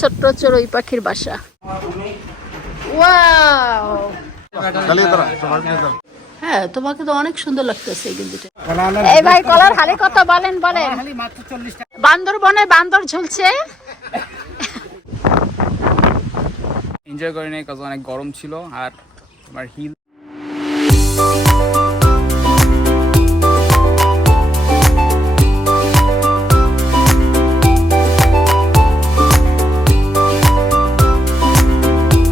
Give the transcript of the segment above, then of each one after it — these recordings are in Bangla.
ছোট্ট চড়ুই পাখির বাসা। ওয়াও, হ্যাঁ তোমাকে তো অনেক সুন্দর লাগতেছে এই গেঞ্জিটা। এই ভাই কলার হালি কত বলেন? বান্দরবনে বান্দর ঝুলছে। এনজয় করে নেই কারণ অনেক গরম ছিল। আর তোমার হিল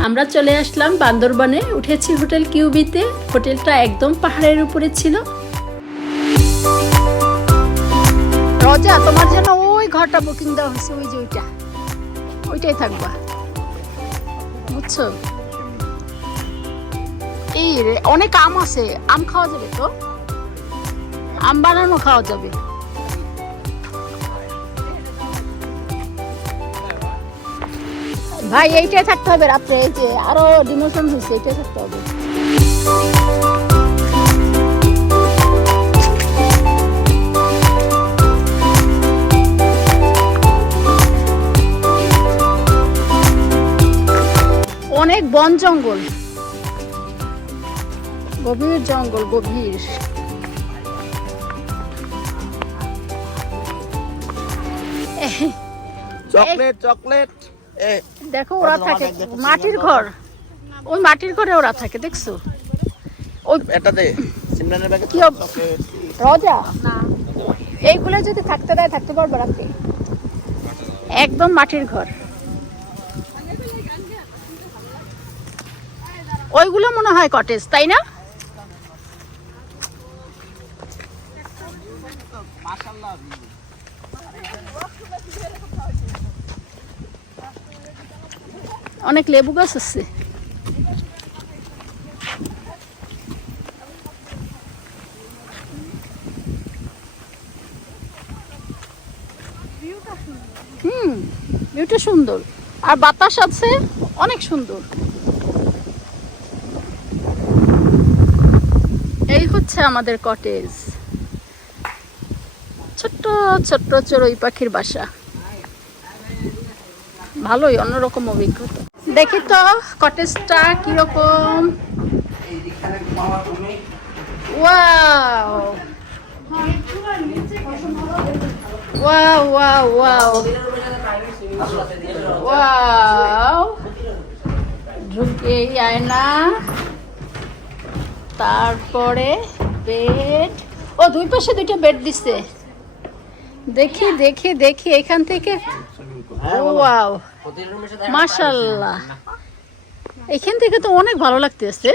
আমরা চলে আসলাম বান্দরবনে, উঠেছি হোটেল কিউবিতে। হোটেলটা একদম পাহাড়ের উপরে ছিল। রোজা, তোমার জন্য ওই ঘরটা বুকিং দেওয়া হয়েছে, ওই যে ওইটাই থাকবা, বুঝছো? এই রে অনেক আম আছে, আম খাওয়া যাবে তো, আম বানানো খাওয়া যাবে। ভাই এইটাই থাকতে হবে রাত্রে, এই যে আরো ডিমোশন হয়েছে, এইটাই থাকতে হবে। অনেক বন জঙ্গল, গভীর জঙ্গল, গভীর। চকলেট চকলেট দেখো ওরা থাকে মাটির ঘর, ওই মাটির ঘরে ওরা থাকে, দেখছো? ওই এটাতে সিমরানের ব্যাগে কি রোজা না, এইগুলো যদি থাকতে দেয় থাকতে পারবে রাতে, একদম মাটির ঘর। ওইগুলো মনে হয় কটেজ, তাই না? অনেক লেবু গাছ আছে। ভিউটা সুন্দর, আর বাতাস আছে, অনেক সুন্দর। এই হচ্ছে আমাদের কটেজ, ছোট্ট ছোট্ট চড়ুই পাখির বাসা। ভালোই অন্যরকম অভিজ্ঞতা। দেখি তো কটেজটা কিরকম। Wow wow wow wow wow, ঢুকে আয়না, তারপরে বেড। ও দুই পাশে দুইটা বেড দিছে। দেখি দেখি দেখি এখান থেকে, ওয়াও মাশাআল্লাহ, এখান থেকে তো অনেক ভালো লাগতেছে।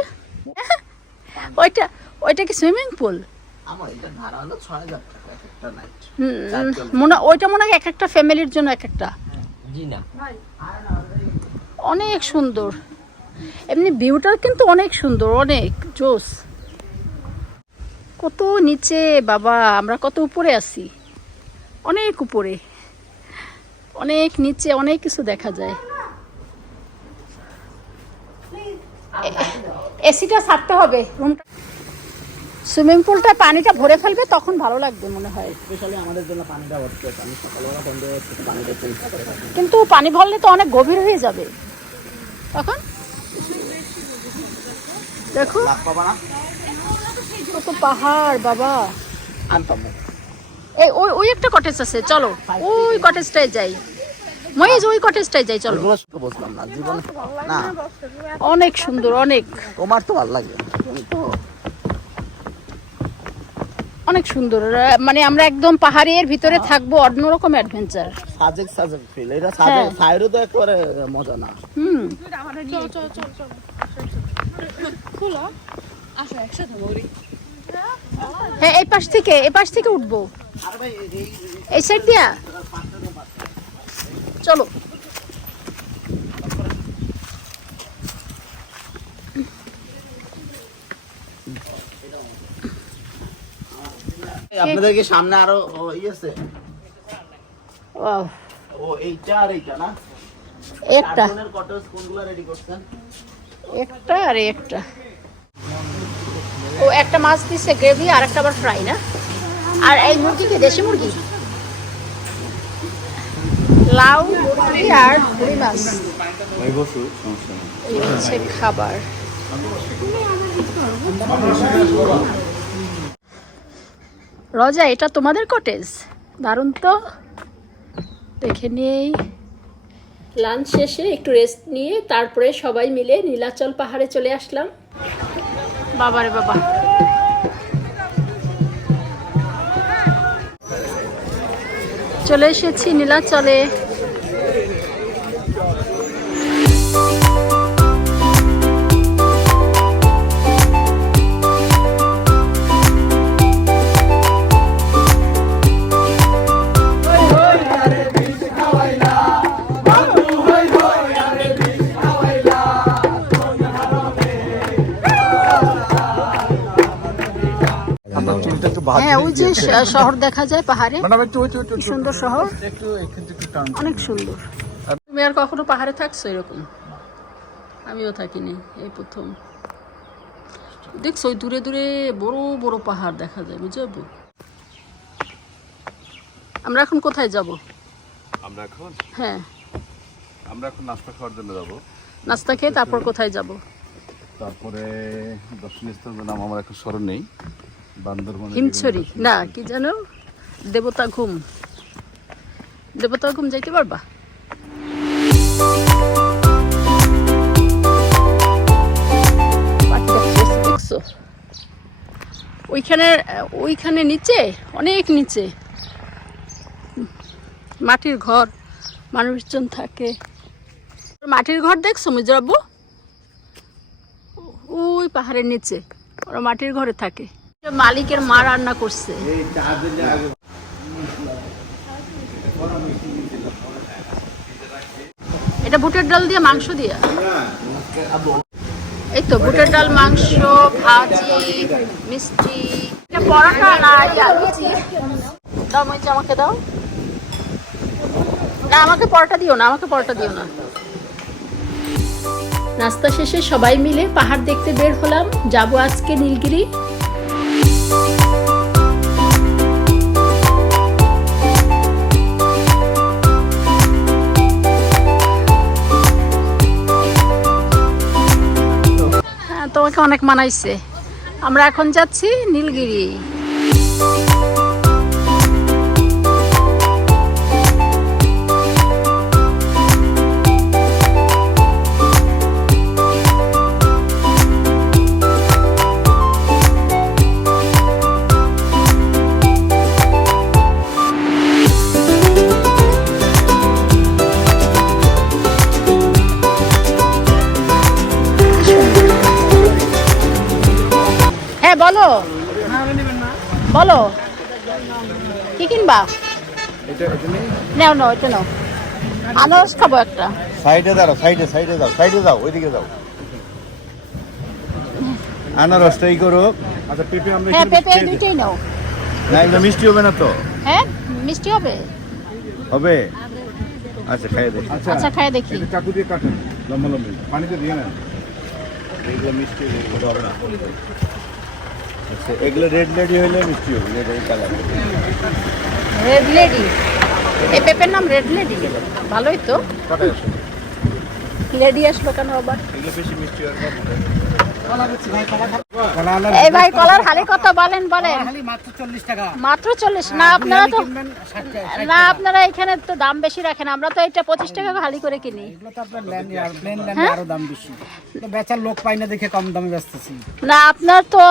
ওইটা কি সুইমিং পুল? ওইটা মনে হয় এক একটা ফ্যামিলির জন্য এক একটা। অনেক সুন্দর, এমনি ভিউটা কিন্তু অনেক সুন্দর, অনেক জোস। কত নিচে বাবা, আমরা কত উপরে আছি, অনেক উপরে, অনেক নিচে, অনেক কিছু দেখা যায়। এসিটা ছাড়তে হবে রুমটা। সুইমিং পুলটা পানিটা ভরে ফেলবে, তখন ভালো লাগবে মনে হয়। স্পেশালি আমাদের জন্য পানিটা ভরতে হবে। আমি সকালবেলা বন্ধ হচ্ছে পানিটা চেঞ্জ করে। কিন্তু পানি ভরলে তো অনেক গভীর হয়ে যাবে তখন। দেখো কত পাহাড় বাবা। এই ওই একটা কটেজ আছে, চলো ওই কটেজটাই যাই। মহেশ, ওই কটেজটাই যাই, চলো। বুঝলাম না জীবনে না, অনেক সুন্দর, অনেক। তোমার তো ভালো লাগে, অনেক সুন্দর। মানে আমরা একদম পাহাড়ের ভিতরে থাকবো, অন্যরকম অ্যাডভেঞ্চার। সাজেক সাজেক ফিল। এটা সাজেক সাইরও তো একবারে মজা না। খুলো, আসো একসাথে মরি। হ্যাঁ, এই পাশ থেকে উঠবো, এই সাইড দিয়া চলো। আপনাদের কি সামনে আরো আছে? ওয়াও, ও এইটা আর এইটা না, একটা কটেজ কোনগুলো রেডি করছেন? একটা আর একটা। ও একটা মাছ দিচ্ছে গ্রেভি, আর একটা আবার ফ্রাই না। আর এই মুরগি কি দেশি মুরগি? লাউ, মুরগি আর রুই মাছ এই হচ্ছে খাবার। রজা, এটা তোমাদের কটেজ? দারুণ তো, দেখে নিয়েই। লাঞ্চ শেষে একটু রেস্ট নিয়ে তারপরে সবাই মিলে নীলাচল পাহাড়ে চলে আসলাম। বাবারে বাবা, চলে এসেছি নীলাচলে। হ্যাঁ, ওই যে শহর দেখা যায় পাহাড়ে, সুন্দর শহর, অনেক সুন্দর। তুমি আর কখনো পাহাড়ে থাকছো এরকম? আমিও থাকিনি, এই প্রথম। দেখছো ওই দূরে দূরে বড় বড় পাহাড় দেখা যায়, বুঝবো। আমরা এখন কোথায় যাব? হ্যাঁ, আমরা এখন নাস্তা খাওয়ার জন্য যাব। নাস্তা খেয়ে তারপর কোথায় যাব? তারপরে দর্শনীয় স্থানের নাম আমার এখন স্মরণ নেই। বান্দরবনে হিমছড়ি না কি জানো, দেবতা ঘুম। দেবতা ঘুম যাইতে পারবা? দেখছো ওইখানে নিচে, অনেক নিচে মাটির ঘর, মানুষজন থাকে। মাটির ঘর দেখছো মুজরাব্বু? ওই পাহাড়ের নিচে ওরা মাটির ঘরে থাকে। মালিকের মা রান্না করছে। এটা বুটের ডাল দিয়ে মাংস দিয়ে, এই তো বুটের ডাল, মাংস, ভাজি, মিষ্টি। এটা পরোটা না লুচি? দাও মইছে, আমাকে দাও। না, আমাকে পরোটা দিও না, আমাকে পরোটা দিও না। নাস্তা শেষে সবাই মিলে পাহাড় দেখতে বের হলাম। যাবো আজকে নীলগিরি। হ্যাঁ, তোমাকে অনেক মানাইছে। আমরা এখন যাচ্ছি নীলগিরি। বলো বলো, কি কিনবা? নাও নাও, এটা নাও। আনারস খাবো একটা। সাইডে দাও, সাইডে দাও, ওইদিকে দাও। আনারসটাই করো। আচ্ছা, পেঁপে আমরা হ্যাঁ, পেঁপে দুইটাই নাও। না, এটা মিষ্টি হবে না তো? হ্যাঁ, মিষ্টি হবে। হবে, আচ্ছা খাইয়ে দেখি। আচ্ছা, খাইয়ে দেখি। চাকু দিয়ে কাটেন লম্বা লম্বি, পানিতে দিয়ে না। এগুলো মিষ্টি হবে না। আচ্ছা, এগুলো রেড লেডি হইলে মিষ্টি হবে, এই কালার। রেড লেডি, এই পেঁপের নাম রেড লেডি। ভালোই তো। লেডি আসলো কেন আবার? এগুলো বেশি মিষ্টি হয়। এই ভাই, কলার হালি কত বলেন? বলেন। মাত্র 40 টাকা। মাত্র 40? না, আপনারা তো না, আপনারা এখানে তো দাম বেশি রাখেন। আমরা তো এটা 25 টাকা হালি করে কিনি। এগুলো তো আপনার প্লেন ল্যান্ডে আরো দাম বেশি। তো বেচার লোক পাই না দেখে কম দামে বেচতেছি। না, আপনার তো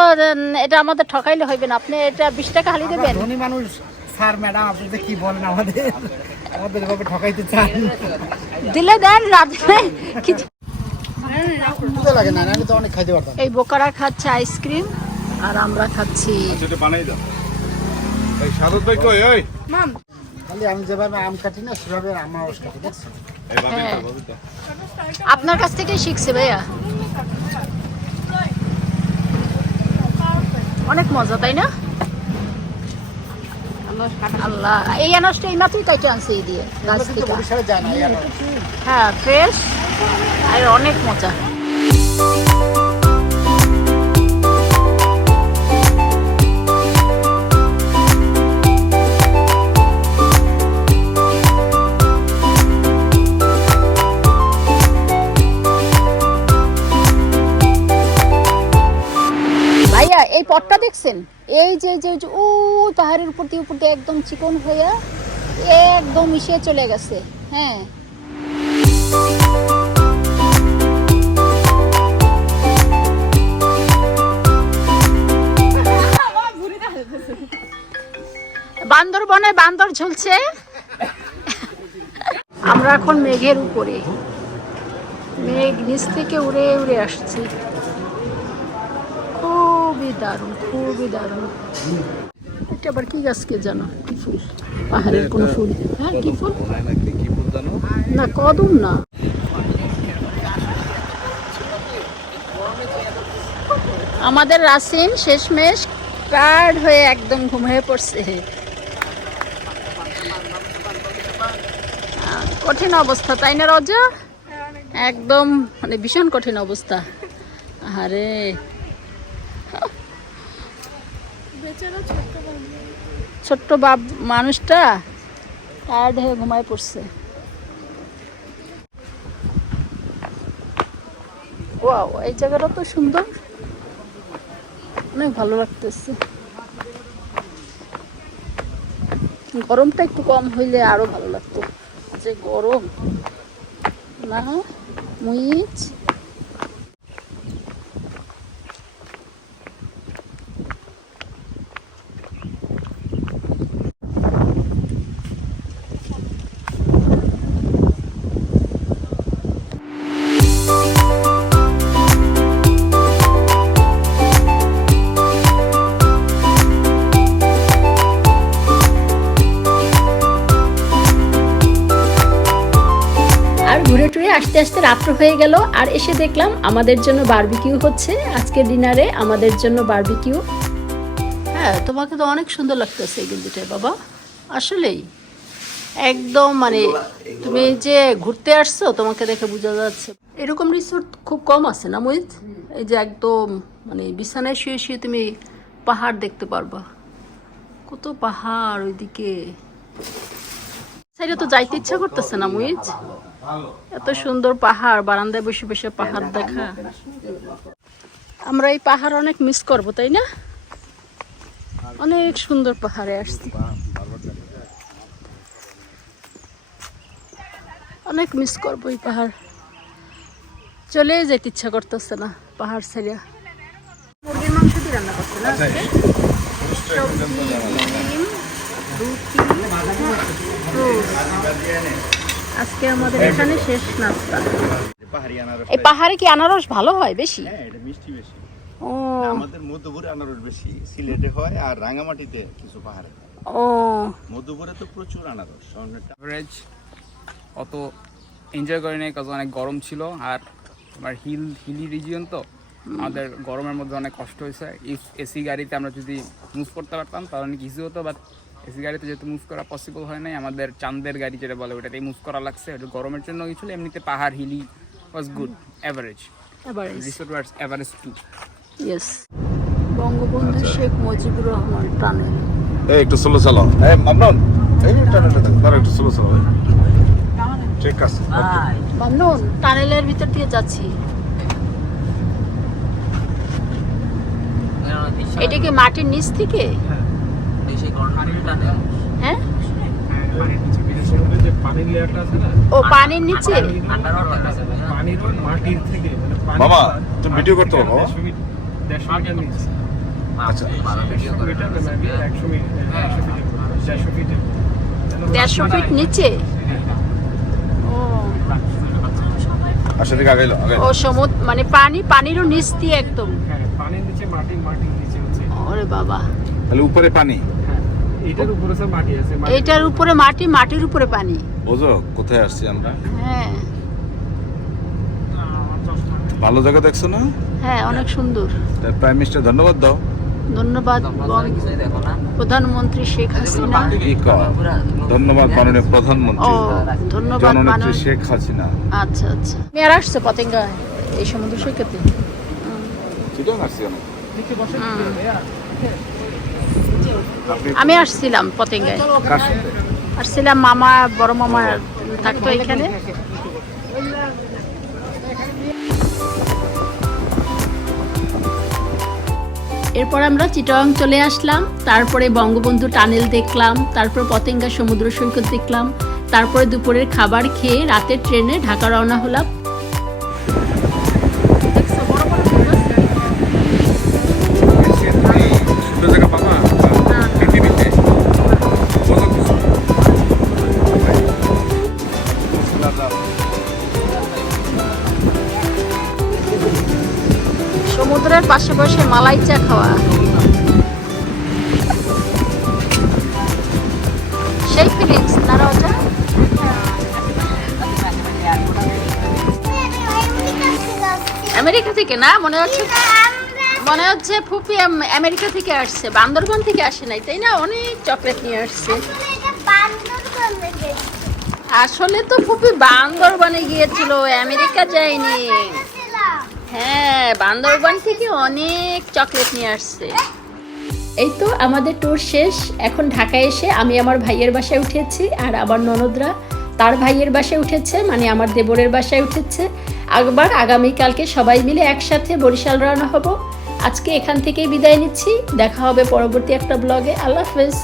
এটা আমাদের ঠকাইলে হইবে না। আপনি এটা 20 টাকা হালি দেবেন। ধনী মানুষ স্যার, ম্যাডাম, আপনি কি বলেন? আমাদের এভাবে ঠকাইতে চান? দিলে দেন, রাত কি লাগে না, আমি তো অনেক খাইতে পারতাম। এই বোকারা খাচ্ছে আইসক্রিম আর আমরা খাচ্ছি। সেটা বানাই দাও। এই সারদ ভাই কই? ওই মাম, খালি আমি যেভাবে আম কাটি না সেভাবে আনারস কাটি, দেখছো? এই বানাই হ্যাঁ। দাও, বাবু দাও। আপনার কাছ থেকেই শিখছে ভাইয়া। অনেক মজা, তাই না? আল্লাহ, এই আনারসটা এই মাত্রই কাইটে আনছে এই দিয়ে গাছ থেকে। বরিশালে যায় না এই আনারস। হ্যাঁ, ফ্রেশ আর অনেক মজা। এই যে যে যে ওই পাহাড়ের উপর দিয়ে একদম চিকন হয়ে একদম মিশে চলে গেছে। হ্যাঁ, বান্দরবনে বান্দর ঝুলছে। আমরা এখন মেঘের উপরে, মেঘ নিচ থেকে উড়ে উড়ে আসছে। খুবই দারুণ, খুবই দারুণ। এটা আবার কি গাছ কে জানো? কি ফুল? পাহাড়ের কোন ফুল? হ্যাঁ, কি ফুল? না, কদম না। আমাদের রাসিন শেষমেশ টায়ার্ড হয়ে একদম ঘুমিয়ে পড়ছে। কঠিন অবস্থা, তাই না রজা? একদম মানে ভীষণ কঠিন অবস্থা। আরে ছোট্ট বাপ মানুষটা টায়ার্ড হয়ে ঘুমায় পড়ছে। ওয়াও, এই জায়গাটা তো সুন্দর, অনেক ভালো লাগতেছে। গরমটা একটু কম হইলে আরো ভালো লাগতো, যে গরম না মুইজ। ঘুরে টুরে আস্তে আস্তে রাত্র হয়ে গেল, আর এসে দেখলাম আমাদের জন্য বারবিকিউ হচ্ছে। আজকে ডিনারে আমাদের জন্য বারবিকিউ। হ্যাঁ, তোমাকে তো অনেক সুন্দর লাগতেছে এই গেঞ্জিটায় বাবা, আসলেই একদম মানে তুমি যে ঘুরতে আসছো তোমাকে দেখে বোঝা যাচ্ছে। এরকম রিসোর্ট খুব কম আছে না মুইজ? এই যে একদম মানে বিছানায় শুয়ে শুয়ে তুমি পাহাড় দেখতে পারবা। কত পাহাড় ওইদিকে, সেটা তো যাইতে ইচ্ছা করতেছে না মুইজ? এত সুন্দর পাহাড়, বারান্দায় বসে বসে পাহাড় দেখা। আমরা এই পাহাড় অনেক মিস করব, তাই না? অনেক সুন্দর পাহাড়ে আসছি, অনেক মিস করবো এই পাহাড়। চলে যেতে ইচ্ছা করতেছে না পাহাড় ছেড়ে। মুরগির মাংস দিয়ে রান্না করছে না আজকে? সবজি, ডিম, রুটি, ফ্রুট। আজকে আমাদের এখানে শেষ নাস্তা। এই পাহাড়ে কি আনারস ভালো হয় বেশি? হ্যাঁ, এটা মিষ্টি বেশি। ও, আমাদের মধ্যপুরে আনারস বেশি, সিলেটে হয় আর রাঙামাটিতে কিছু পাহাড়ে। ও, মধ্যপুরে তো প্রচুর আনারস। অ্যাভারেজ অত এনজয় করি নাই, কারণ অনেক গরম ছিল। আর আমার হিলি রিজিয়ন তো, আমাদের গরমের মধ্যে অনেক কষ্ট হয়েছে। ইফ এসি গাড়িতে আমরা যদি মুভ করতে পারতাম তাহলে অনেক ইজি হতো, বাট এসি গাড়িতে যেহেতু মুভ করা পসিবল হয় নাই, আমাদের চাঁদের গাড়ি যেটা বলে ওটাতেই মুভ করা লাগছে। এটা গরমের জন্য গেছিল। এমনিতে পাহাড় hilly was good, average. Resort was average too. Yes, Bangabandhu Sheikh Mujibur Rahman tunnel. এই একটু স্লো চালাও। এই মামনুন, এই টানেলটা ধরো, একটু স্লো চালাও। ঠিক আছে। মামনুন, টানেলের ভিতর দিয়ে যাচ্ছি। এটা কি মাটির নিচ থেকে? হ্যাঁ, ও পানির নিচে। মামা তুমি ভিডিও করতে পারো? আচ্ছা, 150 ফিট নিচে। ও, আসলে আগাইলো ও সমুদ্র মানে পানিরও নিচ দিয়ে একদম। পানির নিচে মাটির নিচে হচ্ছে। ওরে বাবা, তাহলে উপরে পানি, এটার উপরে সব মাটি আছে। এটার উপরে মাটি, মাটির উপরে পানি। বুঝো কোথায় আসছি আমরা? হ্যাঁ ভালো জায়গা দেখছো না? হ্যাঁ, অনেক সুন্দর। প্রাইম মিনিস্টার ধন্যবাদ দাও। ধন্যবাদ প্রধানমন্ত্রী শেখ হাসিনা। কি কর? ধন্যবাদ মাননীয় প্রধানমন্ত্রী, ও, ধন্যবাদ জননেত্রী মাননীয় শেখ হাসিনা। আচ্ছা আচ্ছা, তুমি আর আসছো পতেঙ্গা এই সমুদ্র সৈকতে? চিটাং আসছি আমি। আমি আসছিলাম পতেঙ্গায়, কার সাথে? আসছিলাম মামা, বড় মামা থাকতো এখানে। এরপর আমরা চিটাগাং চলে আসলাম, তারপরে বঙ্গবন্ধু টানেল দেখলাম, তারপর পতেঙ্গা সমুদ্র সৈকত দেখলাম, তারপরে দুপুরের খাবার খেয়ে রাতের ট্রেনে ঢাকা রওনা হলাম। সমুদ্রের পাশে বসে মালাই চা খাওয়া সেই ফিলিংস না ওটা। আমেরিকা থেকে না মনে হচ্ছে ফুপি আমেরিকা থেকে আসছে, বান্দরবান থেকে আসে নাই তাই না? অনেক চকলেট নিয়ে আসছে। আসলে তো ফুপি বান্দরবানে গিয়েছিল, আমেরিকা যায়নি। হ্যাঁ, বান্দরবান থেকে অনেক চকলেট নিয়ে আসছে। এই তো আমাদের ট্যুর শেষ। এখন ঢাকায় এসে আমি আমার ভাইয়ের বাসায় উঠেছি, আর আমার ননদরা তার ভাইয়ের বাসায় উঠেছে, মানে আমার দেবরের বাসায় উঠেছে। আবার আগামীকালকে সবাই মিলে একসাথে বরিশাল রওনা হব। আজকে এখান থেকেই বিদায় নিচ্ছি, দেখা হবে পরবর্তী একটা ব্লগে। আল্লাহ হাফেজ।